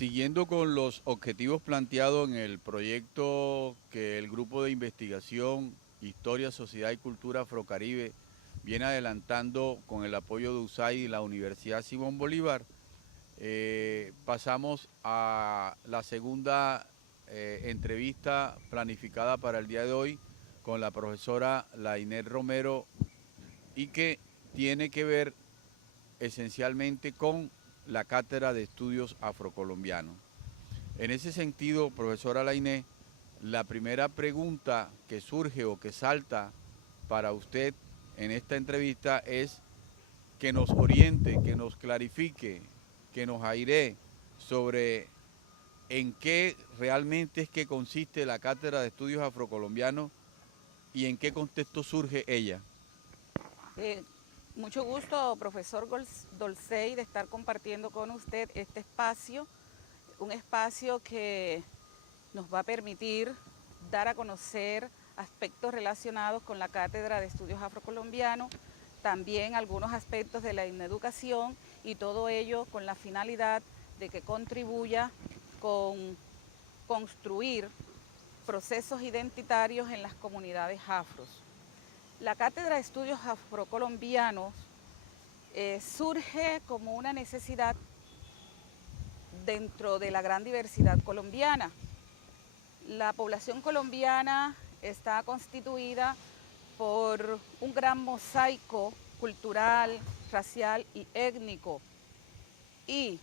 Siguiendo con los objetivos planteados en el proyecto que el Grupo de Investigación Historia, Sociedad y Cultura Afrocaribe viene adelantando con el apoyo de USAID y la Universidad Simón Bolívar, pasamos a la segunda entrevista planificada para el día de hoy con la profesora Lainez Romero y que tiene que ver esencialmente con la Cátedra de Estudios Afrocolombianos. En ese sentido, profesora Lainez, la primera pregunta que surge o que salta para usted en esta entrevista es que nos oriente, que nos clarifique, que nos airee sobre en qué realmente es que consiste la Cátedra de Estudios Afrocolombianos y en qué contexto surge ella. Eh, Mucho gusto, profesor Dolcey, de estar compartiendo con usted este espacio, un espacio que nos va a permitir dar a conocer aspectos relacionados con la Cátedra de Estudios Afrocolombianos, también algunos aspectos de la educación y todo ello con la finalidad de que contribuya con construir procesos identitarios en las comunidades afros. La Cátedra de Estudios Afrocolombianos surge como una necesidad dentro de la gran diversidad colombiana. La población colombiana está constituida por un gran mosaico cultural, racial y étnico, y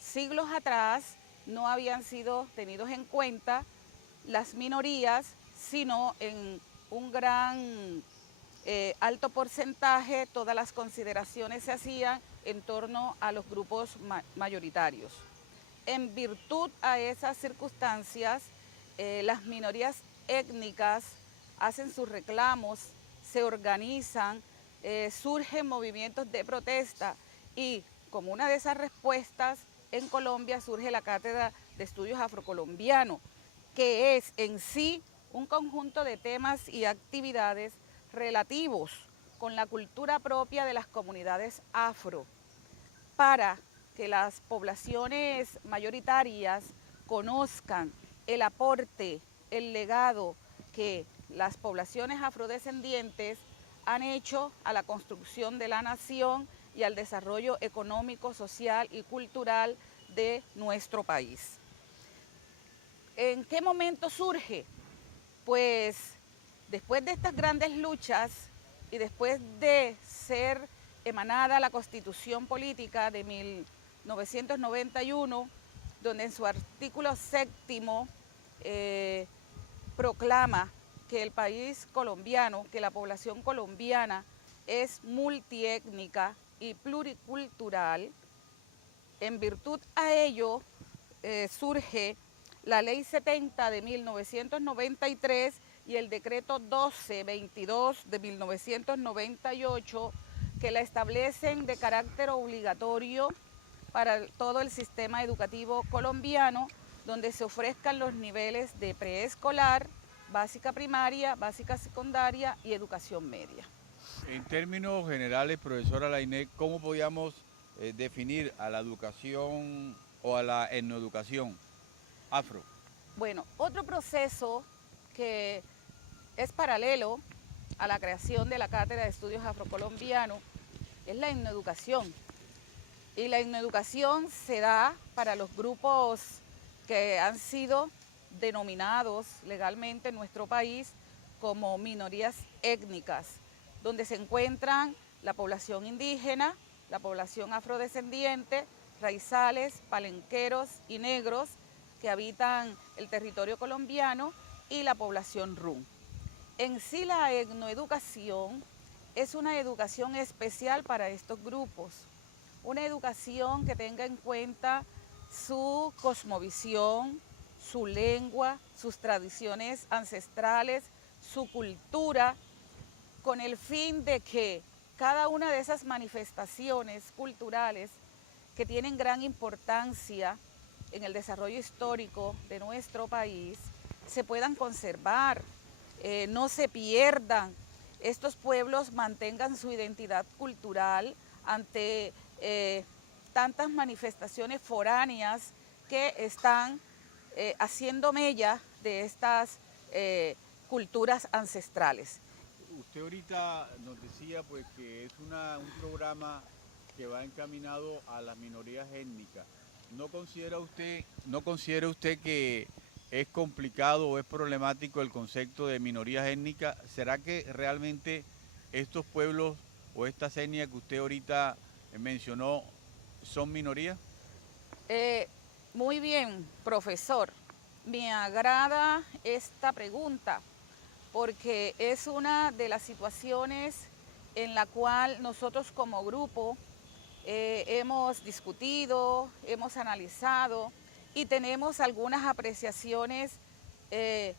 siglos atrás no habían sido tenidos en cuenta las minorías, sino en un gran alto porcentaje todas las consideraciones se hacían en torno a los grupos mayoritarios. En virtud a esas circunstancias, las minorías étnicas hacen sus reclamos, se organizan, surgen movimientos de protesta y como una de esas respuestas en Colombia surge la Cátedra de Estudios Afrocolombianos, que es en sí un conjunto de temas y actividades relativos con la cultura propia de las comunidades afro, para que las poblaciones mayoritarias conozcan el aporte, el legado que las poblaciones afrodescendientes han hecho a la construcción de la nación y al desarrollo económico, social y cultural de nuestro país. ¿En qué momento surge? Pues después de estas grandes luchas y después de ser emanada la Constitución Política de 1991, donde en su artículo 7º proclama que el país colombiano, que la población colombiana es multiétnica y pluricultural, en virtud a ello surge la Ley 70 de 1993 y el Decreto 1222 de 1998, que la establecen de carácter obligatorio para todo el sistema educativo colombiano, donde se ofrezcan los niveles de preescolar, básica primaria, básica secundaria y educación media. En términos generales, profesora Lainez, ¿cómo podríamos definir a la educación o a la etnoeducación afro? Bueno, otro proceso que es paralelo a la creación de la Cátedra de Estudios Afrocolombianos es la etnoeducación. Y la etnoeducación se da para los grupos que han sido denominados legalmente en nuestro país como minorías étnicas, donde se encuentran la población indígena, la población afrodescendiente, raizales, palenqueros y negros que habitan el territorio colombiano y la población rum. En sí la etnoeducación es una educación especial para estos grupos, una educación que tenga en cuenta su cosmovisión, su lengua, sus tradiciones ancestrales, su cultura, con el fin de que cada una de esas manifestaciones culturales que tienen gran importancia en el desarrollo histórico de nuestro país se puedan conservar, no se pierdan, estos pueblos mantengan su identidad cultural ante tantas manifestaciones foráneas que están haciendo mella de estas culturas ancestrales. Usted ahorita nos decía pues que es un programa que va encaminado a las minorías étnicas. ¿No considera usted que es complicado o es problemático el concepto de minorías étnicas? ¿Será que realmente estos pueblos o estas etnias que usted ahorita mencionó son minorías? Muy bien, profesor. Me agrada esta pregunta porque es una de las situaciones en la cual nosotros como grupo hemos discutido, hemos analizado y tenemos algunas apreciaciones que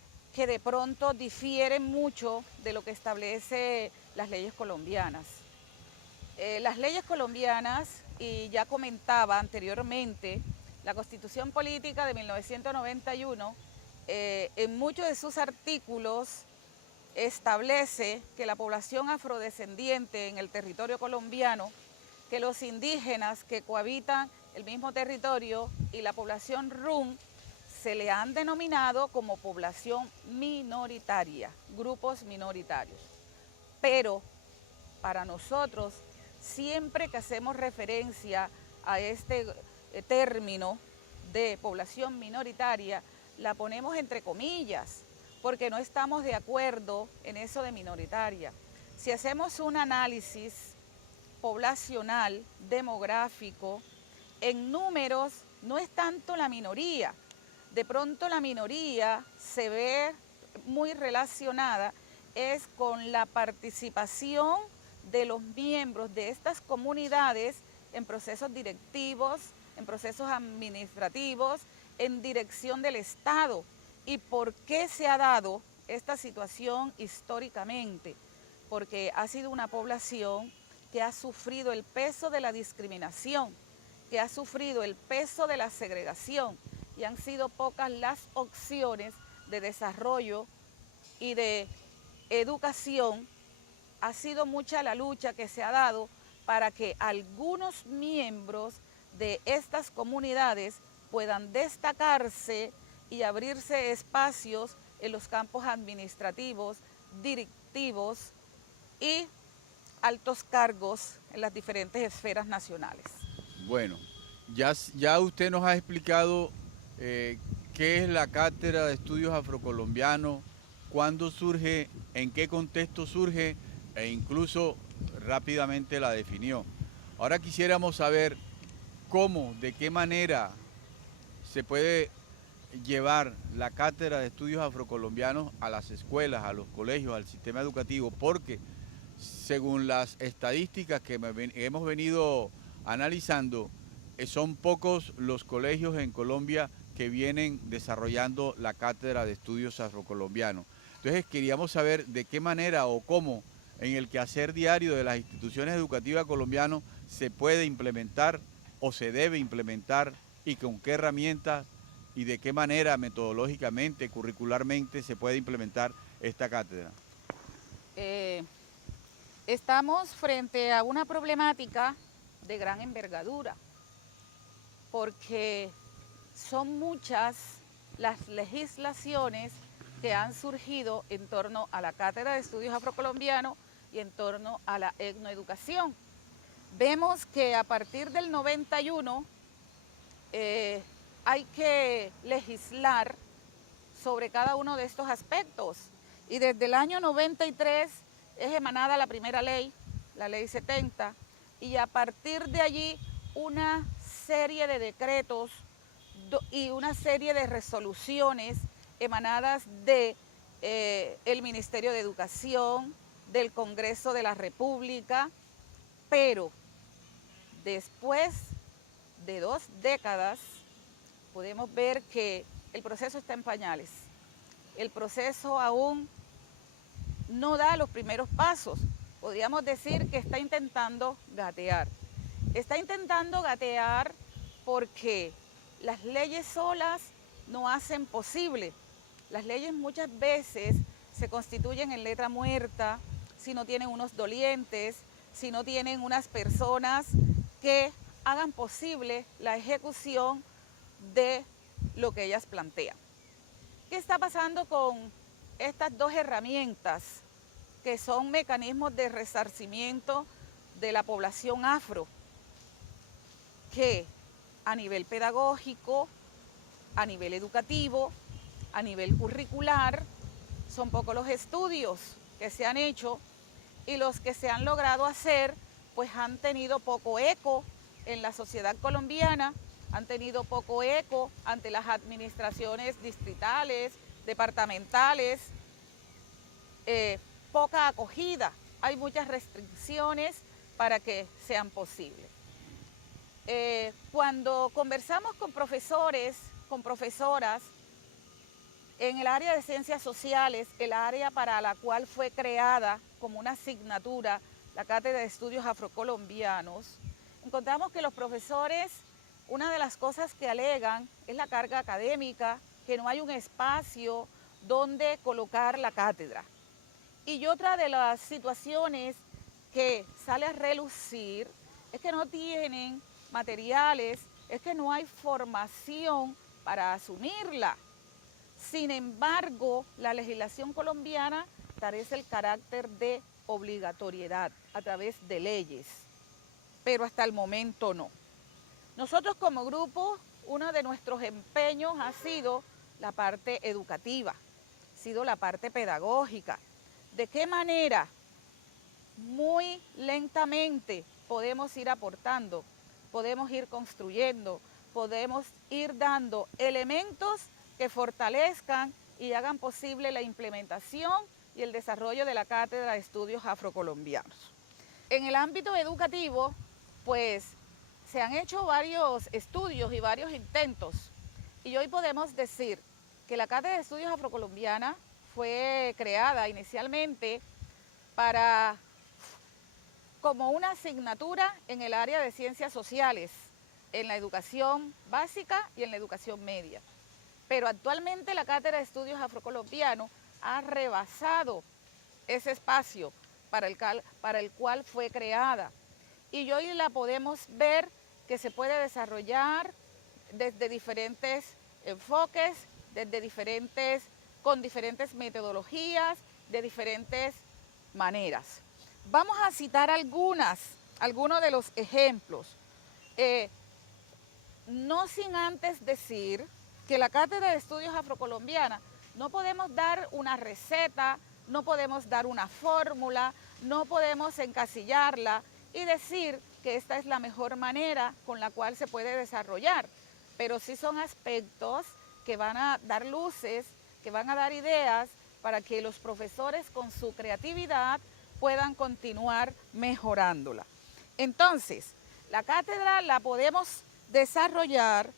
de pronto difieren mucho de lo que establece las leyes colombianas. Las leyes colombianas, y ya comentaba anteriormente, la Constitución Política de 1991, en muchos de sus artículos establece que la población afrodescendiente en el territorio colombiano, que los indígenas que cohabitan el mismo territorio y la población rum se le han denominado como población minoritaria, grupos minoritarios. Pero para nosotros, siempre que hacemos referencia a este término de población minoritaria, la ponemos entre comillas, porque no estamos de acuerdo en eso de minoritaria. Si hacemos un análisis poblacional, demográfico, en números no es tanto la minoría. De pronto la minoría se ve muy relacionada es con la participación de los miembros de estas comunidades en procesos directivos, en procesos administrativos, en dirección del Estado. ¿Y por qué se ha dado esta situación históricamente? Porque ha sido una población que ha sufrido el peso de la discriminación, que ha sufrido el peso de la segregación, y han sido pocas las opciones de desarrollo y de educación. Ha sido mucha la lucha que se ha dado para que algunos miembros de estas comunidades puedan destacarse y abrirse espacios en los campos administrativos, directivos y altos cargos en las diferentes esferas nacionales. Bueno, ya usted nos ha explicado qué es la Cátedra de Estudios Afrocolombianos, cuándo surge, en qué contexto surge e incluso rápidamente la definió. Ahora quisiéramos saber cómo, de qué manera se puede llevar la Cátedra de Estudios Afrocolombianos a las escuelas, a los colegios, al sistema educativo, porque según las estadísticas que hemos venido analizando, son pocos los colegios en Colombia que vienen desarrollando la Cátedra de Estudios Afrocolombianos. Entonces queríamos saber de qué manera o cómo en el quehacer diario de las instituciones educativas colombianas se puede implementar o se debe implementar y con qué herramientas y de qué manera metodológicamente, curricularmente se puede implementar esta cátedra. Estamos frente a una problemática de gran envergadura, porque son muchas las legislaciones que han surgido en torno a la Cátedra de Estudios Afrocolombianos y en torno a la etnoeducación. Vemos que a partir del 91 hay que legislar sobre cada uno de estos aspectos, y desde el año 93 es emanada la primera ley, la ley 70, y a partir de allí una serie de decretos y una serie de resoluciones emanadas de el Ministerio de Educación, del Congreso de la República, pero después de 2 décadas podemos ver que el proceso está en pañales. El proceso aún no da los primeros pasos. Podríamos decir que está intentando gatear. Está intentando gatear porque las leyes solas no hacen posible. Las leyes muchas veces se constituyen en letra muerta si no tienen unos dolientes, si no tienen unas personas que hagan posible la ejecución de lo que ellas plantean. ¿Qué está pasando con estas dos herramientas que son mecanismos de resarcimiento de la población afro? Que a nivel pedagógico, a nivel educativo, a nivel curricular, son pocos los estudios que se han hecho y los que se han logrado hacer pues han tenido poco eco en la sociedad colombiana, han tenido poco eco ante las administraciones distritales, departamentales, poca acogida. Hay muchas restricciones para que sean posibles. Cuando conversamos con profesores, con profesoras, en el área de ciencias sociales, el área para la cual fue creada como una asignatura la Cátedra de Estudios Afrocolombianos, encontramos que los profesores, una de las cosas que alegan es la carga académica, que no hay un espacio donde colocar la cátedra. Y otra de las situaciones que sale a relucir es que no tienen materiales, es que no hay formación para asumirla. Sin embargo, la legislación colombiana carece el carácter de obligatoriedad a través de leyes, pero hasta el momento no. Nosotros como grupo, uno de nuestros empeños ha sido la parte educativa, ha sido la parte pedagógica. ¿De qué manera? Muy lentamente podemos ir aportando, podemos ir construyendo, podemos ir dando elementos que fortalezcan y hagan posible la implementación y el desarrollo de la Cátedra de Estudios Afrocolombianos. En el ámbito educativo, pues se han hecho varios estudios y varios intentos y hoy podemos decir que la Cátedra de Estudios Afrocolombiana fue creada inicialmente como una asignatura en el área de ciencias sociales, en la educación básica y en la educación media. Pero actualmente la Cátedra de Estudios Afrocolombianos ha rebasado ese espacio para el cual fue creada. Y hoy la podemos ver que se puede desarrollar desde diferentes enfoques, con diferentes metodologías, de diferentes maneras. Vamos a citar algunos de los ejemplos. No sin antes decir que la Cátedra de Estudios Afrocolombiana no podemos dar una receta, no podemos dar una fórmula, no podemos encasillarla y decir que esta es la mejor manera con la cual se puede desarrollar, pero sí son aspectos que van a dar luces, que van a dar ideas para que los profesores con su creatividad puedan continuar mejorándola. Entonces, la cátedra la podemos desarrollar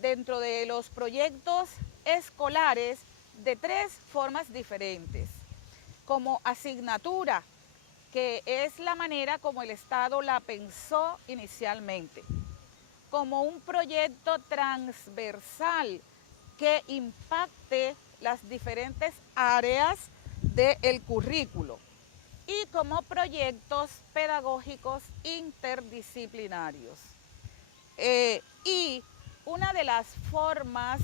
dentro de los proyectos escolares de tres formas diferentes. Como asignatura, que es la manera como el Estado la pensó inicialmente. Como un proyecto transversal que impacte las diferentes áreas del currículo. Y como proyectos pedagógicos interdisciplinarios. Y una de las formas,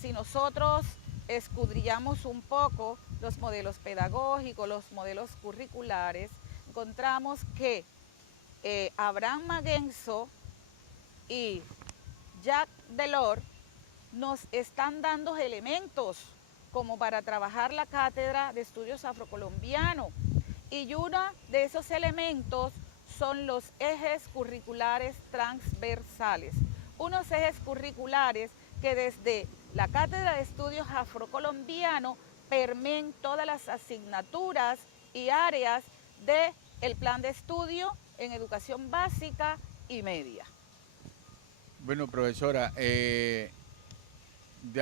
si nosotros escudriñamos un poco los modelos pedagógicos, los modelos curriculares, encontramos que Abraham Maguenzo y Jacques Delors nos están dando elementos como para trabajar la Cátedra de Estudios Afrocolombianos. Y uno de esos elementos son los ejes curriculares transversales. Unos ejes curriculares que desde la Cátedra de Estudios Afrocolombianos permeen todas las asignaturas y áreas del plan de estudio en educación básica y media. Bueno, profesora, de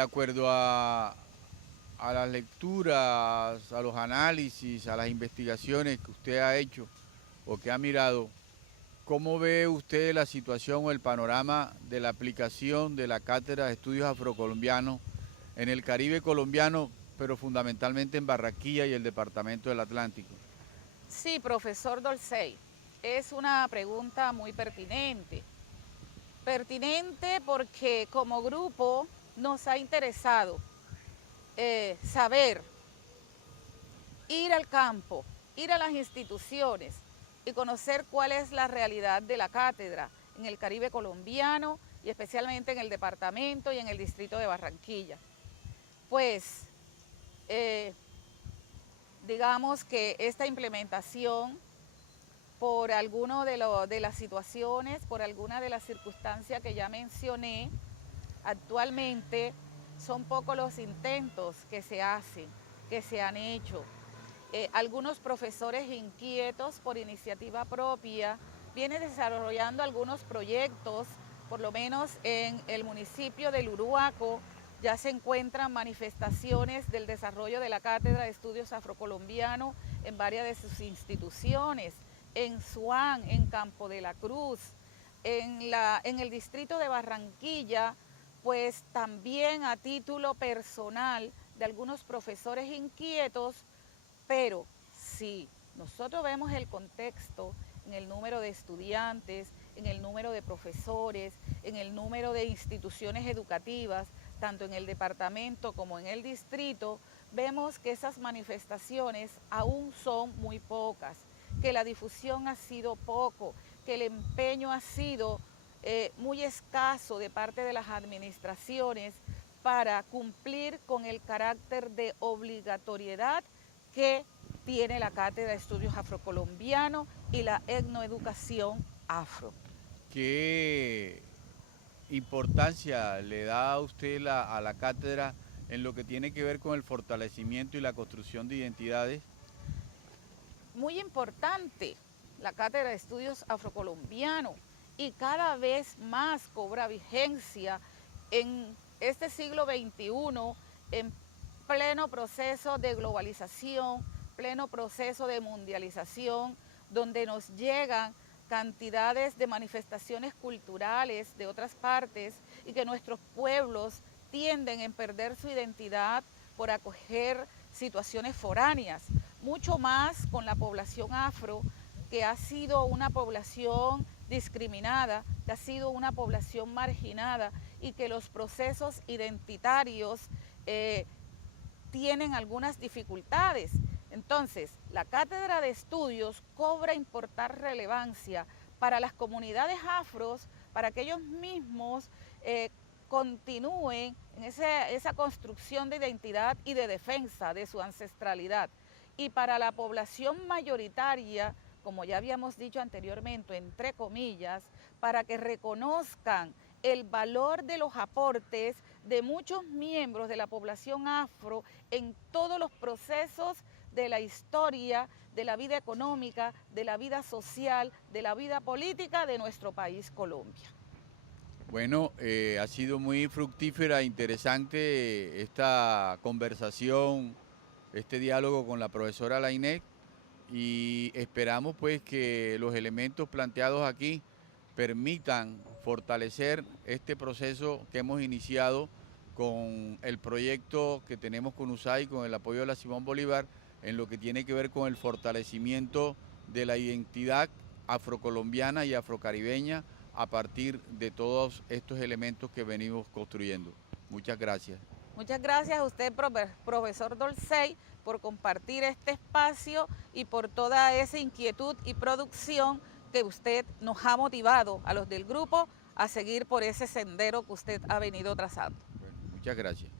acuerdo a las lecturas, a los análisis, a las investigaciones que usted ha hecho o que ha mirado, ¿cómo ve usted la situación o el panorama de la aplicación de la Cátedra de Estudios Afrocolombianos en el Caribe colombiano, pero fundamentalmente en Barranquilla y el Departamento del Atlántico? Sí, profesor Dolcey, es una pregunta muy pertinente. Pertinente porque como grupo nos ha interesado saber, ir al campo, ir a las instituciones y conocer cuál es la realidad de la cátedra en el Caribe colombiano y especialmente en el departamento y en el distrito de Barranquilla. Pues digamos que esta implementación, por alguna de las situaciones, por alguna de las circunstancias que ya mencioné, actualmente son pocos los intentos que se hacen, que se han hecho. Algunos profesores inquietos por iniciativa propia vienen desarrollando algunos proyectos, por lo menos en el municipio del Uruaco ya se encuentran manifestaciones del desarrollo de la Cátedra de Estudios Afrocolombianos en varias de sus instituciones, en Suán, en Campo de la Cruz, en el distrito de Barranquilla, pues también a título personal de algunos profesores inquietos, pero si nosotros vemos el contexto en el número de estudiantes, en el número de profesores, en el número de instituciones educativas, tanto en el departamento como en el distrito, vemos que esas manifestaciones aún son muy pocas, que la difusión ha sido poco, que el empeño ha sido muy escaso de parte de las administraciones para cumplir con el carácter de obligatoriedad que tiene la Cátedra de Estudios Afrocolombianos y la etnoeducación afro. ¿Qué importancia le da a usted a la cátedra en lo que tiene que ver con el fortalecimiento y la construcción de identidades? Muy importante la Cátedra de Estudios Afrocolombianos y cada vez más cobra vigencia en este siglo XXI, en pleno proceso de globalización, pleno proceso de mundialización, donde nos llegan cantidades de manifestaciones culturales de otras partes y que nuestros pueblos tienden a perder su identidad por acoger situaciones foráneas, mucho más con la población afro, que ha sido una población discriminada, que ha sido una población marginada y que los procesos identitarios tienen algunas dificultades. Entonces, la Cátedra de Estudios cobra importante relevancia para las comunidades afros, para que ellos mismos continúen en esa construcción de identidad y de defensa de su ancestralidad. Y para la población mayoritaria, como ya habíamos dicho anteriormente, entre comillas, para que reconozcan el valor de los aportes de muchos miembros de la población afro en todos los procesos de la historia, de la vida económica, de la vida social, de la vida política de nuestro país, Colombia. Bueno, ha sido muy fructífera, interesante esta conversación, este diálogo con la profesora Lainet, y esperamos pues que los elementos planteados aquí permitan fortalecer este proceso que hemos iniciado con el proyecto que tenemos con USAID, con el apoyo de la Simón Bolívar, en lo que tiene que ver con el fortalecimiento de la identidad afrocolombiana y afrocaribeña a partir de todos estos elementos que venimos construyendo. Muchas gracias. Muchas gracias a usted, profesor Dolcey, por compartir este espacio y por toda esa inquietud y producción que usted nos ha motivado a los del grupo a seguir por ese sendero que usted ha venido trazando. Bueno, muchas gracias.